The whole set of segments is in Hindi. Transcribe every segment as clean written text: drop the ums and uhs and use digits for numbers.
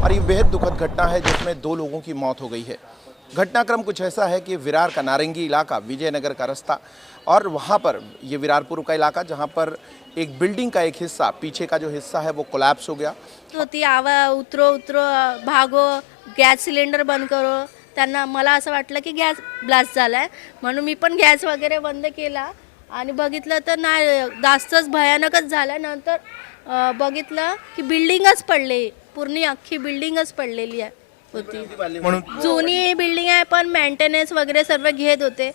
और ये बेहद दुखद घटना है जिसमें 2 लोगों की मौत हो गई है। घटनाक्रम कुछ ऐसा है कि विरार का नारंगी इलाका, विजयनगर का रास्ता और वहाँ पर ये विरारपुर का इलाका जहाँ पर एक बिल्डिंग का एक हिस्सा, पीछे का जो हिस्सा है वो कोलैप्स हो गया। होती आवा उतरो उतरो भागो गॅस सिलेंडर बंद करो. त्यांना मला असं वाटलं की गॅस ब्लास्ट झालाय म्हणून मी पण गॅस वगैरे बंद केला आणि बघितलं तर नाही जास्तच भयानकच झालं. नंतर बघितलं की बिल्डिंगच पडले, पूर्ण अख्खी बिल्डिंगच पडलेली आहे होती. म्हणून जुनी बिल्डिंग आहे पण मेंटेनन्स वगैरे सर्व घेत होते,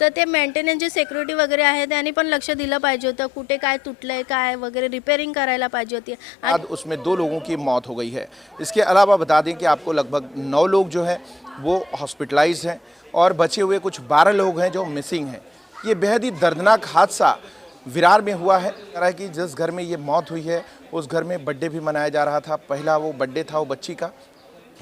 तर ते मेंटेनन्सची सिक्युरिटी वगैरे आहे त्यांनी पण लक्ष दिलं पाहिजे होतं. कुठे काय तुटलंय काय वगैरे रिपेयरिंग करायला पाहिजे होती. आज उसमें 2 लोगों की मौत हो गई है। इसके अलावा बता दें कि आपको लगभग 9 लोग जो हैं वो हॉस्पिटलाइज्ड हैं और बचे हुए कुछ 12 लोग हैं जो मिसिंग हैं। ये बेहद ही दर्दनाक हादसा विरार में हुआ है। कह रहा है कि जिस घर में ये मौत हुई है उस घर में बर्थडे भी मनाया जा रहा था। पहला वो बर्थडे था वो बच्ची का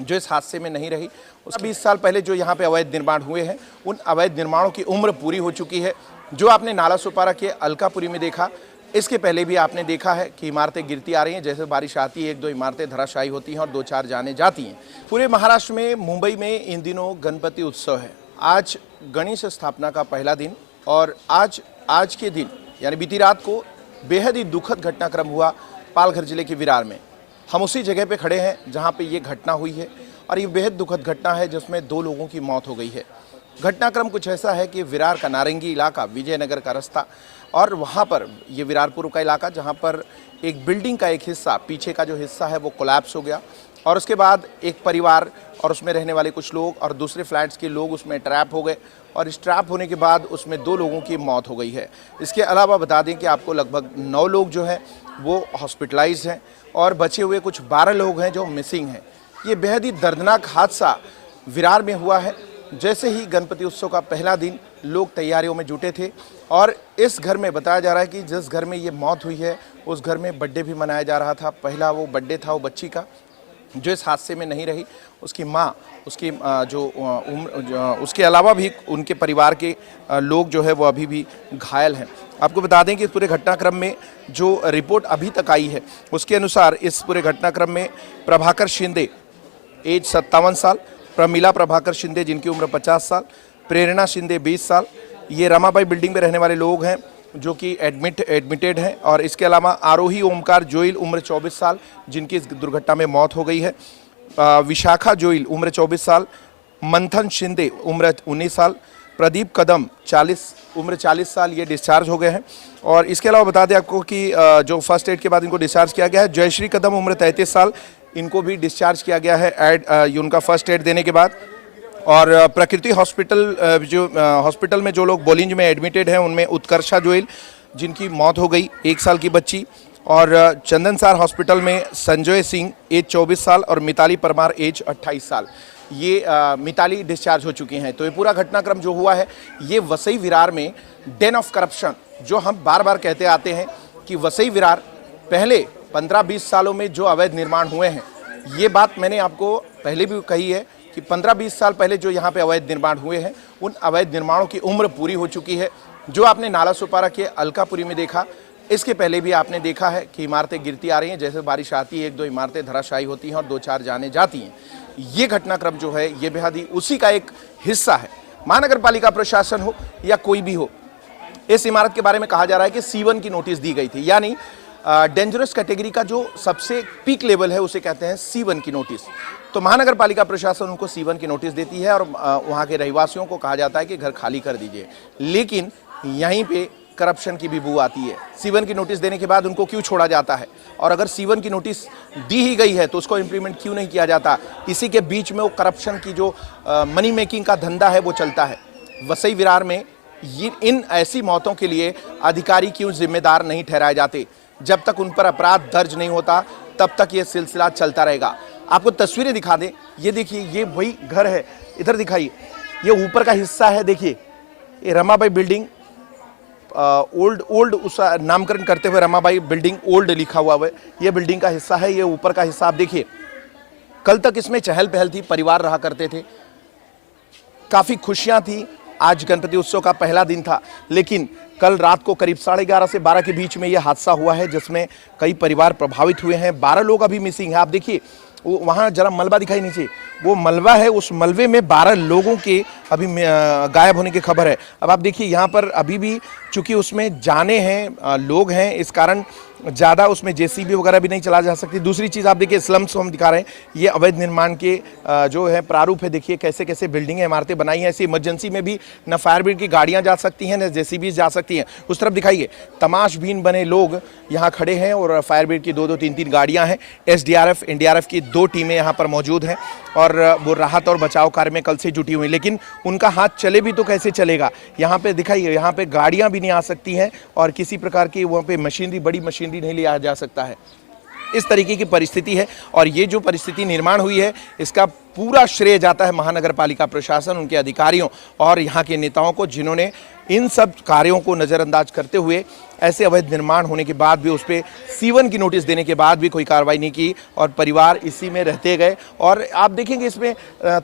जो इस हादसे में नहीं रही। उसके 20 साल पहले जो यहाँ पे अवैध निर्माण हुए हैं उन अवैध निर्माणों की उम्र पूरी हो चुकी है। जो आपने नाला सुपारा के अलकापुरी में देखा, इसके पहले भी आपने देखा है कि इमारतें गिरती आ रही हैं। जैसे बारिश आती है 1-2 इमारतें धराशायी होती हैं और 2-4 जाने जाती हैं। पूरे महाराष्ट्र में, मुंबई में इन दिनों गणपति उत्सव है। आज गणेश स्थापना का पहला दिन और आज के दिन यानी बीती रात को बेहद ही दुखद घटनाक्रम हुआ पालघर जिले के विरार में। हम उसी जगह पे खड़े हैं जहां पे ये घटना हुई है और ये बेहद दुखद घटना है जिसमें 2 लोगों की मौत हो गई है। घटनाक्रम कुछ ऐसा है कि विरार का नारंगी इलाका, विजयनगर का रास्ता और वहाँ पर ये विरारपुर का इलाका जहाँ पर एक बिल्डिंग का एक हिस्सा, पीछे का जो हिस्सा है वो कोलैप्स हो गया और उसके बाद एक परिवार और उसमें रहने वाले कुछ लोग और दूसरे फ्लैट्स के लोग उसमें ट्रैप हो गए और इस ट्रैप होने के बाद उसमें 2 लोगों की मौत हो गई है। इसके अलावा बता दें कि आपको लगभग 9 लोग जो हैं वो हॉस्पिटलाइज्ड हैं और बचे हुए कुछ 12 लोग हैं जो मिसिंग हैं। ये बेहद ही दर्दनाक हादसा विरार में हुआ है। जैसे ही गणपति उत्सव का पहला दिन लोग तैयारियों में जुटे थे और इस घर में बताया जा रहा है कि जिस घर में ये मौत हुई है उस घर में बर्थडे भी मनाया जा रहा था। पहला वो बर्थडे था वो बच्ची का जो इस हादसे में नहीं रही। उसकी माँ, उसकी उसके अलावा भी उनके परिवार के लोग जो है वो अभी भी घायल हैं। आपको बता दें कि इस पूरे घटनाक्रम में जो रिपोर्ट अभी तक आई है उसके अनुसार इस पूरे घटनाक्रम में प्रभाकर शिंदे एज 57 साल, प्रमिला प्रभाकर शिंदे जिनकी उम्र 50 साल, प्रेरणा शिंदे 20 साल, ये रमाबाई बिल्डिंग में रहने वाले लोग हैं जो कि एडमिटेड हैं। और इसके अलावा आरोही ओमकार जोइल उम्र 24 साल जिनकी इस दुर्घटना में मौत हो गई है। विशाखा जोइल उम्र 24 साल, मंथन शिंदे उम्र 19 साल, प्रदीप कदम उम्र 40 साल ये डिस्चार्ज हो गए हैं। और इसके अलावा बता दें आपको कि जो फर्स्ट एड के बाद इनको डिस्चार्ज किया गया है, जयश्री कदम उम्र 33 साल इनको भी डिस्चार्ज किया गया है उनका फर्स्ट एड देने के बाद। और प्रकृति हॉस्पिटल में जो लोग बोलिंज में एडमिटेड हैं उनमें उत्कर्षा जोइल जिनकी मौत हो गई, 1 साल की बच्ची। और चंदनसार हॉस्पिटल में संजय सिंह एज 24 साल और मिताली परमार एज 28 साल, ये मिताली डिस्चार्ज हो चुकी हैं। तो ये पूरा घटनाक्रम जो हुआ है ये वसई विरार में डेन ऑफ करप्शन, जो हम बार बार कहते आते हैं कि वसई विरार पहले 15-20 सालों में जो अवैध निर्माण हुए हैं, ये बात मैंने आपको पहले भी कही है कि 15-20 साल पहले जो यहाँ पे अवैध निर्माण हुए हैं उन अवैध निर्माणों की उम्र पूरी हो चुकी है। जो आपने नाला सुपारा के अलकापुरी में देखा, इसके पहले भी आपने देखा है कि इमारतें गिरती आ रही हैं। जैसे बारिश आती है 1-2 इमारतें धराशायी होती हैं और 2-4 जाने जाती हैं। ये घटनाक्रम जो है ये बेहद ही उसी का एक हिस्सा है। महानगर पालिका प्रशासन हो या कोई भी हो, इस इमारत के बारे में कहा जा रहा है कि C1 की नोटिस दी गई थी, यानी डेंजरस कैटेगरी का जो सबसे पीक लेवल है उसे कहते हैं C1 की नोटिस। तो महानगर पालिका प्रशासन उनको C1 की नोटिस देती है और वहाँ के रहवासियों को कहा जाता है कि घर खाली कर दीजिए। लेकिन यहीं पे करप्शन की भी बू आती है। C1 की नोटिस देने के बाद उनको क्यों छोड़ा जाता है, और अगर C1 की नोटिस दी ही गई है तो उसको इम्प्लीमेंट क्यों नहीं किया जाता। इसी के बीच में वो करप्शन की जो मनी मेकिंग का धंधा है वो चलता है। वसई विरार में इन ऐसी मौतों के लिए अधिकारी क्यों जिम्मेदार नहीं ठहराए जाते। जब तक उन पर अपराध दर्ज नहीं होता तब तक ये सिलसिला चलता रहेगा। आपको तस्वीरें दिखा दें, ये देखिए ये वही घर है, इधर दिखाइए, ये ऊपर का हिस्सा है। देखिए ये रमाबाई बिल्डिंग, ओल्ड उसका नामकरण करते हुए रमाबाई बिल्डिंग ओल्ड लिखा हुआ है, ये बिल्डिंग का हिस्सा है। ये ऊपर का हिस्सा आप देखिए, कल तक इसमें चहल पहल थी, परिवार रहा करते थे, काफी खुशियां थी। आज गणपति उत्सव का पहला दिन था, लेकिन कल रात को करीब 11:30 से 12 के बीच में यह हादसा हुआ है जिसमें कई परिवार प्रभावित हुए हैं। 12 लोग अभी मिसिंग हैं। आप देखिए वहाँ जरा मलबा दिखाई नीचे, वो मलबा है, उस मलबे में 12 लोगों के अभी गायब होने की खबर है। अब आप देखिए यहाँ पर अभी भी चूंकि उसमें जाने हैं लोग हैं, इस कारण ज़्यादा उसमें जेसीबी वगैरह भी नहीं चला जा सकती। दूसरी चीज़ आप देखिए स्लम्स हम दिखा रहे हैं, ये अवैध निर्माण के जो है प्रारूप है। देखिए कैसे कैसे बिल्डिंगें इमारतें बनाई हैं। ऐसी इमरजेंसी में भी न फायर ब्रिगेड की गाड़ियाँ जा सकती हैं न जेसीबी जा सकती हैं। उस तरफ दिखाइए तमाशबीन बने लोग यहाँ खड़े हैं और फायर ब्रिगेड की 2-2 3-3 गाड़ियाँ हैं। एसडीआरएफ एनडीआरएफ की 2 टीमें यहाँ पर मौजूद हैं और वो राहत और बचाव कार्य में कल से जुटी हुई। लेकिन उनका हाथ चले भी तो कैसे चलेगा। यहाँ पे दिखाइए, यहाँ पे गाड़ियाँ भी नहीं आ सकती हैं और किसी प्रकार की वहाँ पे मशीनरी, बड़ी मशीनरी नहीं लिया जा सकता है। इस तरीके की परिस्थिति है और ये जो परिस्थिति निर्माण हुई है इसका पूरा श्रेय जाता है महानगर पालिका प्रशासन, उनके अधिकारियों और यहाँ के नेताओं को, जिन्होंने इन सब कार्यों को नज़रअंदाज करते हुए ऐसे अवैध निर्माण होने के बाद भी उस पर C1 की नोटिस देने के बाद भी कोई कार्रवाई नहीं की और परिवार इसी में रहते गए। और आप देखेंगे इसमें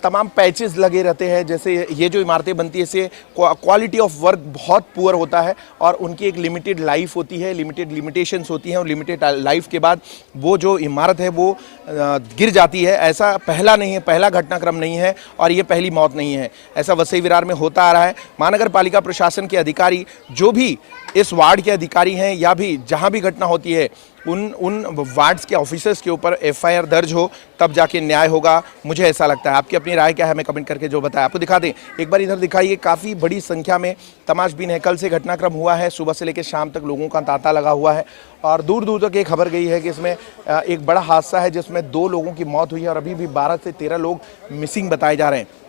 तमाम पैचेस लगे रहते हैं। जैसे ये जो इमारतें बनती है इससे क्वालिटी ऑफ वर्क बहुत पुअर होता है और उनकी एक लिमिटेड लाइफ होती है, लिमिटेड लिमिटेशंस होती हैं और लिमिटेड लाइफ के बाद वो जो इमारत है वो गिर जाती है। ऐसा पहला नहीं है, पहला घटनाक्रम नहीं है और ये पहली मौत नहीं है। ऐसा वसई विरार में होता आ रहा है। महानगर पालिका प्रशासन के अधिकारी, जो भी इस वार्ड के अधिकारी हैं या भी जहां भी घटना होती है, उन वार्ड्स के ऑफिसर्स के ऊपर एफआईआर दर्ज हो, तब जाके न्याय होगा, मुझे ऐसा लगता है। आपकी अपनी राय क्या है हमें कमेंट करके जो बताया। आपको दिखा दें एक बार, इधर दिखाइए, काफ़ी बड़ी संख्या में तमाशबीन है। कल से घटनाक्रम हुआ है, सुबह से लेकर शाम तक लोगों का तांता लगा हुआ है और दूर दूर तक ये खबर गई है कि इसमें एक बड़ा हादसा है जिसमें 2 लोगों की मौत हुई है और अभी भी 12 से 13 लोग मिसिंग बताए जा रहे हैं।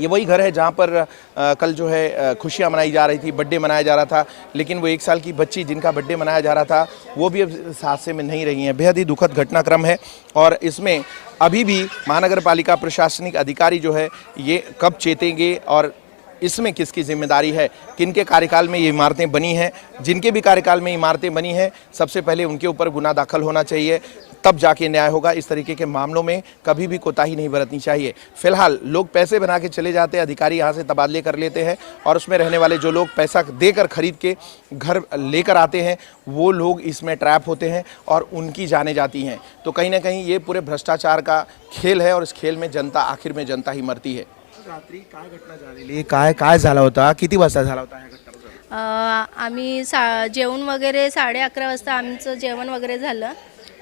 ये वही घर है जहाँ पर कल जो है खुशियाँ मनाई जा रही थी, बर्थडे मनाया जा रहा था, लेकिन वो 1 साल की बच्ची जिनका बर्थडे मनाया जा रहा था वो भी अब इस हादसे में नहीं रही हैं। बेहद ही दुखद घटनाक्रम है और इसमें अभी भी महानगर पालिका प्रशासनिक अधिकारी जो है ये कब चेतेंगे और इसमें किसकी जिम्मेदारी है, किनके कार्यकाल में ये इमारतें बनी हैं। जिनके भी कार्यकाल में इमारतें बनी हैं सबसे पहले उनके ऊपर गुना दाखिल होना चाहिए, तब जाके न्याय होगा। इस तरीके के मामलों में कभी भी कोताही नहीं बरतनी चाहिए। फिलहाल लोग पैसे बना के चले जाते हैं, अधिकारी यहाँ से तबादले कर लेते हैं और उसमें रहने वाले जो लोग पैसा देकर खरीद के घर लेकर आते हैं वो लोग इसमें ट्रैप होते हैं और उनकी जाने जाती हैं। तो कहीं ना कहीं ये पूरे भ्रष्टाचार का खेल है और इस खेल में जनता, आखिर में जनता ही मरती है। रात्री काय घटना झालेली, काय झाला होता, किती वाजता झाला होता घटना? आम्ही जेवण वगैरे 11:30 वाजता आमचं जेवण वगैरे झालं.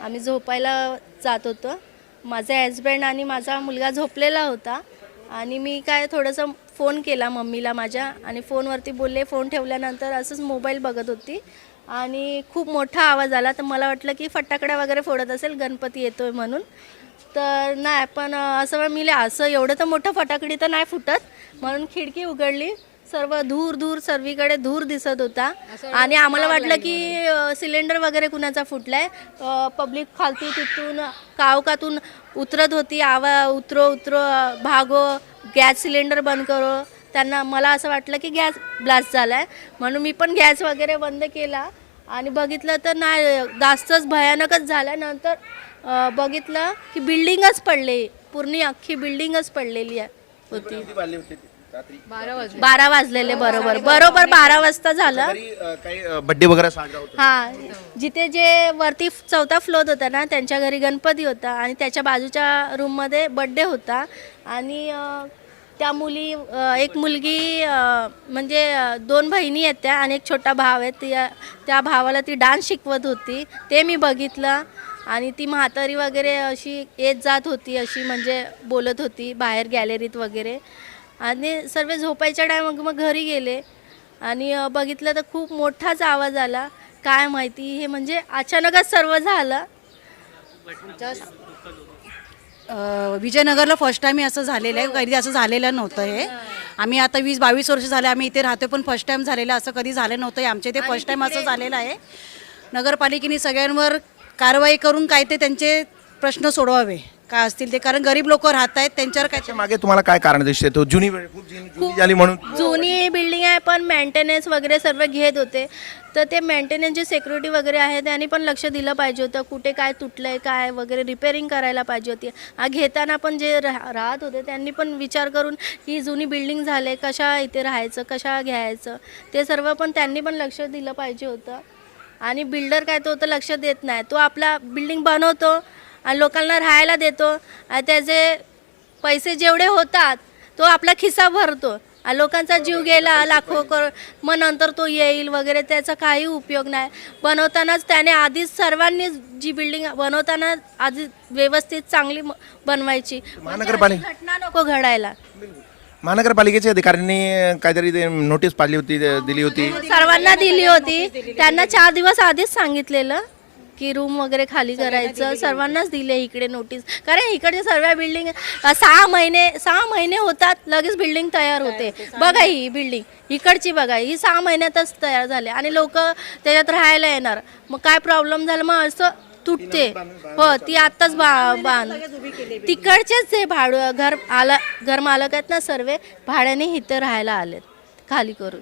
आम्ही झोपायला जात होतो. माझा हस्बंड आणि माझा मुलगा झोपलेला होता आणि मी काय थोडंसं फोन केला मम्मीला माझ्या आणि फोनवरती बोलले. फोन ठेवल्यानंतर असंच मोबाईल बघत होती आणि खूप मोठा आवाज आला. तर मला वाटलं की फटाकड्या वगैरे फोडत असेल, गणपती येतोय म्हणून. तर नाही, पण असं मी असं एवढं तर मोठं फटाकडी तर नाही फुटत म्हणून खिडकी उघडली. सर्व धूर धूर सर्वीकडे धूर दिसत होता आणि आम्हाला वाटलं की सिलेंडर वगैरे कुणाचा फुटलाय. पब्लिक खालती तिथून कावकातून उतरत होती, उतरो उतरो, भागो, गॅस सिलेंडर बंद करो. त्यांना मला असं वाटलं की गॅस ब्लास्ट झालाय म्हणून मी पण गॅस वगैरे बंद केला आणि बघितलं तर नाही, जास्तच भयानकच झालं. नंतर बघितलं की बिल्डिंगच पडले, पूर्ण अख्खी बिल्डिंगच पडलेली होती. 12 वाजलेले, बरोबर 12 वाजता झालं. काही बर्थडे वगैरे साजरा होता? हा, जिथे जे वरती 4था फ्लोर होता ना त्यांच्या घरी गणपती होता आणि त्याच्या बाजूच्या रूममध्ये बर्थडे होता आणि त्या मुली, एक मुलगी म्हणजे 2 बहिणी आहेत त्या आणि एक छोटा भाव आहे. त्या भावाला ती डान्स शिकवत होती, ते मी बघितलं. आणि ती म्हातारी वगैरे अशी येत जात होती, अशी म्हणजे बोलत होती बाहेर गॅलरीत वगैरे. आणि सर्व झोपायच्या टाइम मग घरी गेले आणि बघितलं तर खूप मोठाच आवाज आला. काय माहिती, हे म्हणजे अचानकच सर्व झालं. विजयनगरला फर्स्ट टाइम असं झालेलं आहे, कधी असं झालेलं नव्हतं. हे आम्ही आता 20-22 वर्ष झाले आम्ही इथे राहतो, पण फर्स्ट टाइम झालेलं, असं कधी झालं नव्हतं. आमच्या इथे फर्स्ट टाइम असं झालेलं आहे. नगरपालिकेने सगळ्यांवर कारवाई करून काय ते त्यांचे प्रश्न सोडवावे काय असतील ते, कारण गरीब लोक राहत आहेत त्यांच्यावर काय. मागे तुम्हाला काय कारण दिसते? तो जुनी झाली म्हणून? जुनी बिल्डिंग आहे पण मेंटेनन्स वगैरे सर्व घेत होते. तर ते मेंटेनन्सची सिक्युरिटी वगैरे आहे त्यांनी पण लक्ष दिलं पाहिजे होतं. कुठे काय तुटलंय काय वगैरे रिपेअरिंग करायला पाहिजे होती. घेताना पण जे राहत होते त्यांनी पण विचार करून ही जुनी बिल्डिंग झाले, कशा इथे राहायचं, कशा घ्यायचं, ते सर्व पण त्यांनी पण लक्ष दिलं पाहिजे होतं. आणि बिल्डर काय तो तर लक्ष देत नाही. तो आपला बिल्डिंग बनवतो आणि लोकांना राहायला देतो आणि त्याचे पैसे जेवढे होतात तो आपला खिस्सा भरतो आणि लोकांचा जीव गेला लाखो मग नंतर तो येईल वगैरे त्याचा काही उपयोग नाही. बनवतानाच त्याने आधीच सर्वांनी जी बिल्डिंग बनवताना आधी व्यवस्थित चांगली बनवायची. महानगरपालिका घटना नको घडायला. महानगरपालिकेच्या अधिकाऱ्यांनी काहीतरी ते नोटीस पाडली होती, दिली होती. सर्वांना दिली होती. त्यांना 4 दिवस आधीच सांगितलेलं की रूम वगैरे खाली करायचं. सर्वांनाच दिले इकडे नोटीस. कारण इकडचे सर्व बिल्डिंग 6 महिने होतात लगेच बिल्डिंग तयार होते. बघा ही बिल्डिंग इकडची बघा ही 6 महिन्यातच तयार झाले आणि लोक त्याच्यात राहायला येणार. मग काय प्रॉब्लेम झाला मग असं तुटते. हो ती आत्ताच बांध तिकडचेच जे घर मालक आहेत ना सर्व भाड्याने इथं राहायला आलेत खाली करून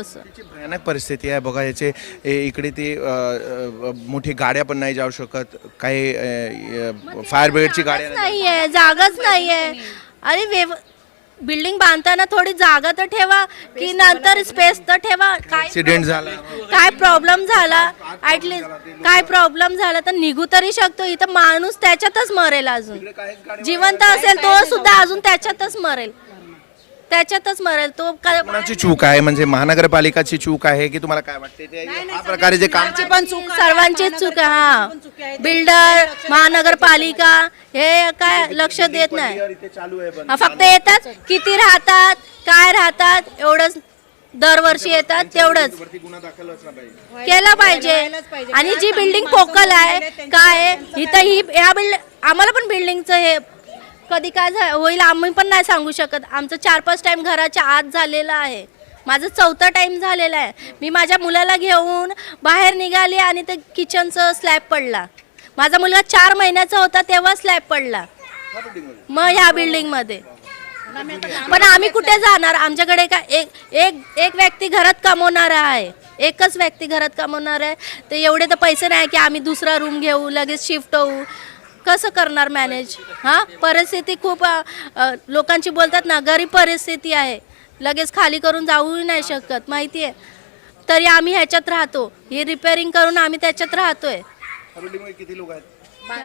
असं. भयानक परिस्थिती आहे बघा. याचे इकडे ते मोठी गाड्या पण नाही जाऊ शकत. काही फायर ब्रिगेडची गाड्या नाही आहे, जागाच नाही आहे. अरे बिल्डिंग बांधताना थोडी जागा तर ठेवा की नंतर स्पेस तर ठेवा. ऍक्सिडेंट झाला, काय प्रॉब्लेम झाला ॲटलिस्ट काय प्रॉब्लेम झाला तर निघू तरी शकतो. इथं माणूस त्याच्यातच मरेल. अजून जिवंत असेल तो सुद्धा अजून त्याच्यातच मरेल तो. कोणाची चूक आहे म्हणजे महानगरपालिकाची चूक आहे की तुम्हाला काय वाटते ते या प्रकारे जे काम सर्वांचीच चूक आहे. हा बिल्डर महानगरपालिका हे काय लक्ष देत नाही. फक्त येतात किती राहतात काय राहतात एवढंच दरवर्षी येतात तेवढंच केलं पाहिजे. आणि जी बिल्डिंग पोकल आहे काय आहे इथं ही ह्या बिल्डिंग आम्हाला पण बिल्डिंगचं हे कधी काय होईल आम्ही पण नाही सांगू शकत. आमचं 4-5 टाइम घराच्या आत झालेलं आहे. माझं 4था टाइम झालेला आहे. मी माझ्या मुलाला घेऊन बाहेर निघाली आणि ते किचनचं स्लॅब पडला. माझा मुलगा 4 महिन्याचा होता तेव्हा स्लॅब पडला मग ह्या बिल्डिंगमध्ये. पण आम्ही कुठे जाणार. आमच्याकडे काय एक व्यक्ती घरात कमवणार आहे. एकच व्यक्ती घरात कमवणार आहे. ते एवढे तर पैसे नाही की आम्ही दुसरा रूम घेऊ लगेच शिफ्ट होऊ. कसं करणार मॅनेज. हां परिस्थिती खूप लोकांची बोलतात ना गरीब परिस्थिती आहे. लगेच खाली करून जाऊही नाही शकत माहिती आहे. तरी आम्ही ह्याच्यात राहतो. ही रिपेअरिंग करून आम्ही त्याच्यात राहतोय. किती लोक आहेत